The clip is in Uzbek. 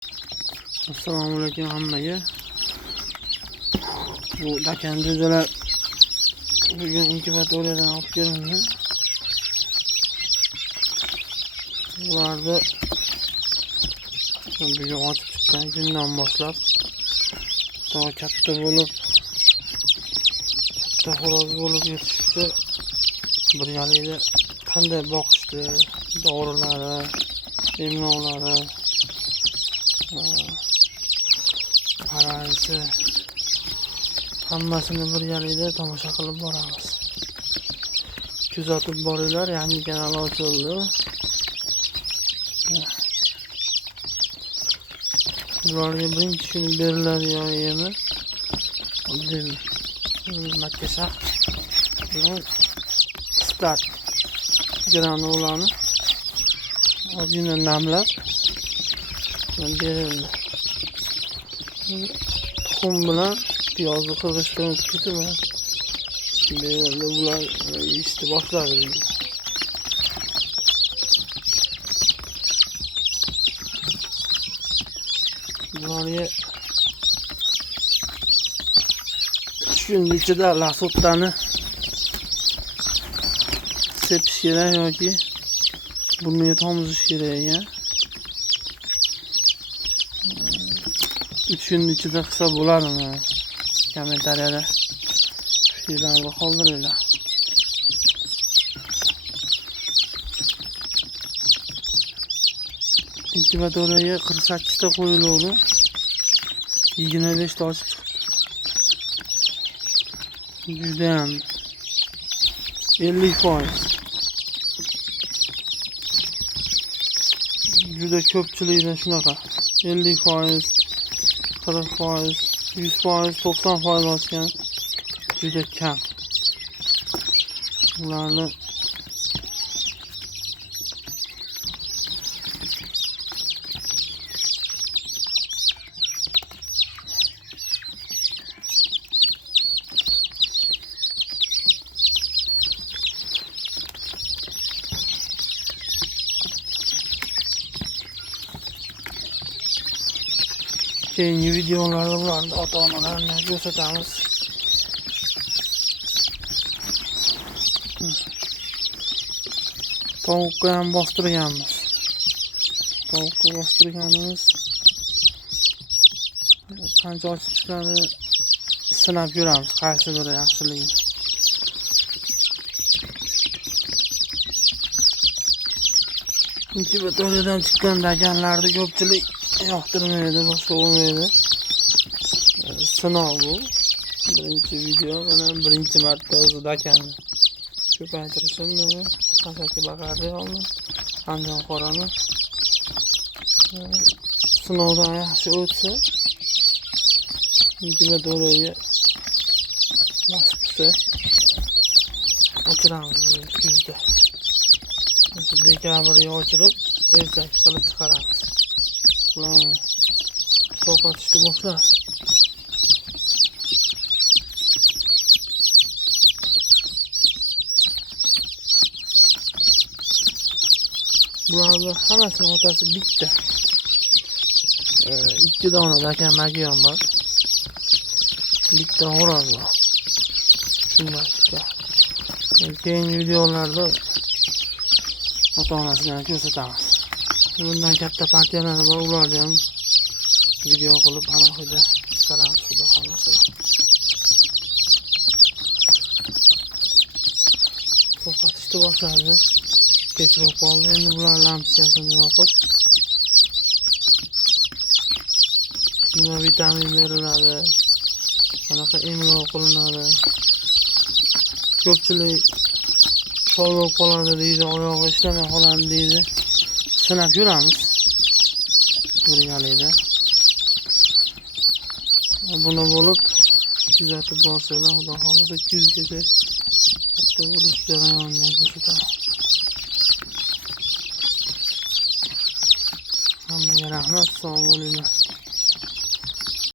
Assalomu alaykum hammaga. Bu dakan jo'jalar bugun inkubatordan olib kelindi. Ularni bugun ochib chiqqan kundan boshlab to katta bo'lib, katta xo'roz bo'lib yetishdi. Birgalikda qanday boqishdi, dorilari, emlovlari, qarayisi hammasini birgalikda tomosha qilib boramiz. Kuzatib boringlar, yangi kanal ochildi. Ularga birinchi kuni beriladigan yemi makkashaq bilan start granulani ozgina namlab berildi. Tuxum bilan piyozni qirg'ishdan o'tkazib berildi. Bular yeyishni boshladi. Bularga 3 kun ichida lasotani sepish kerak yoki burniga tomizish kerak ekan. 3 kun ichida qilsa bo'ladimi? Kommentariyada fikrlarni qoldiringlar. İnkubatoriyaga 48 ta qo'yildi. 25 ta ochib chiqdi. Judayam 50%. Juda ko'pchilikda shunaqa 50%, 40%, 100%, 90% ochgan juda kam. Ularni keyingi videolarda ularni ota-onalarini ko'rsatamiz. Tovuqqa ham bostirganmiz. Tovuqqa bostirganimiz qancha ochib chiqadi sinab ko'ramiz, qaysi biri yaxshiligi. İnkubatoriyadan chiqqan daganlarni ko'pchilik yoqtirmaydi, boshqa bo'lmaydi. Sinov bu. Birinchi video, mana birinchi marta o'zi dakanni ko'paytirishim nima? Qasaki baqarni oldim. Anjon qorani. Sinovdan yaxshi o'tsa, inkubatoriyaga nasib qilsa ochiramiz kuzda. O'sha dekabrga ochirib, ertak qilib chiqaramiz. Sovqotishni boshladi. Bularning hammasining otasi bitta. 2 dona dakan magion bor. Bitta xo'roz bor. Shunday chiqadi. Keyingi videolarda ota-onasini ko'rsatamiz. Bundan katta partiyalar bor, ularni ham video qilib alohida chiqaramiz, xudo xolasa. Sovqotishni boshladi. Kechroq qoldi. Endi bular lampiyasini yoqib, nima vitamin beriladi, qanaqa emlov qilinadi. Ko'pchilik shol bo'lib qoladi deydi, oyog'i ishlamay qoladi deydi. Sinab ko'ramiz birgalikda. Obuna bo'lib kuzatib borsanglar, xudo xolasa kuzgacha katta bo'lish jarayonini ko'rsataman. Hammaga rahmat, sog' bo'linglar.